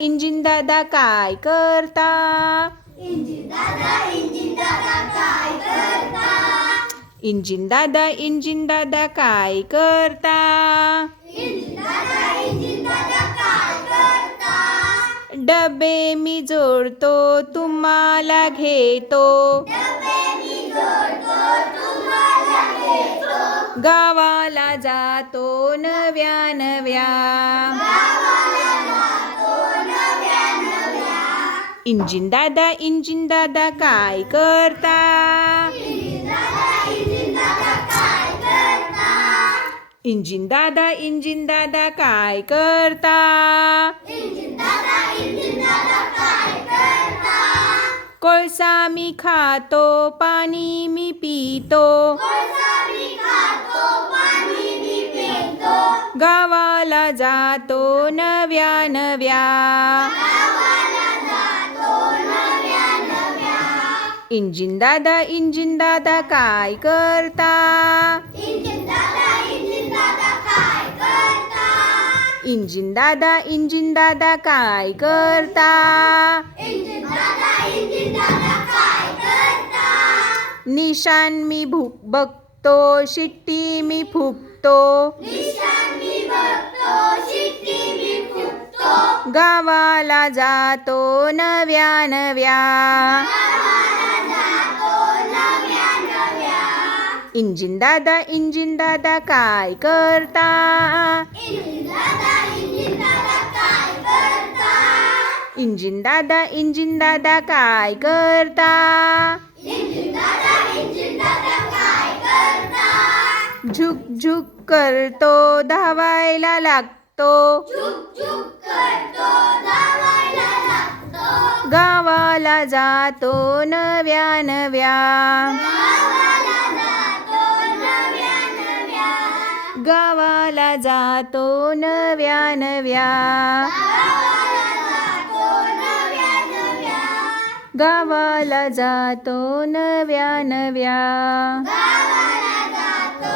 Engine दादा काय करता? इंजिन दादा काय करता? इंजिन दादा काय करता? इंजिन दादा काय करता? डबे मी जोडतो तुम्हाला घेतो, डबे मी जोडतो तुम्हाला घेतो, गावाला जातो नव्या नव्या. गावाला जातो नव्या नव्या. इंजिन दादा काय करता? इंजिन दादा काय करता? इंजिन दादा काय करता? इंजिन दादा काय करता? कोळसा मी खातो पाणी मी पितो, कोळसा मी खातो पाणी मी पितो, गावाला जातो नव्या नव्या. गावाला जातो नव्या नव्या. इंजिन दादा काय करता? इंजिन दादा काय करता? इंजिन दादा काय करता? इंजिन दादा काय करता? निशान मी बघतो शिट्टी मी फुकतो, निशाण मी बघतो शिट्टी मी फुकतो, गावाला जातो नव्या नव्या. गावाला जातो नव्या नव्या. इंजिन दादा काय करता? इंजिन दादा काय करता? इंजिन दादा काय करता? इंजिन दादा काय करता? झुक करतो धावायला लागतो, चुक करतो धावायला लागतो, गावाला जातो नव्या नव्या. गावाला जातो नव्या नव्या. गावाला जातो नव्या नव्या. गावाला जातो नव्या नव्या. गावाला जातो नव्या नव्या. गावाला जातो